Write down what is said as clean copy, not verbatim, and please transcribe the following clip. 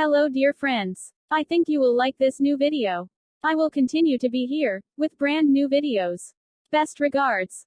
Hello dear friends. I think you will like this new video. I will continue to be here, with brand new videos. Best regards.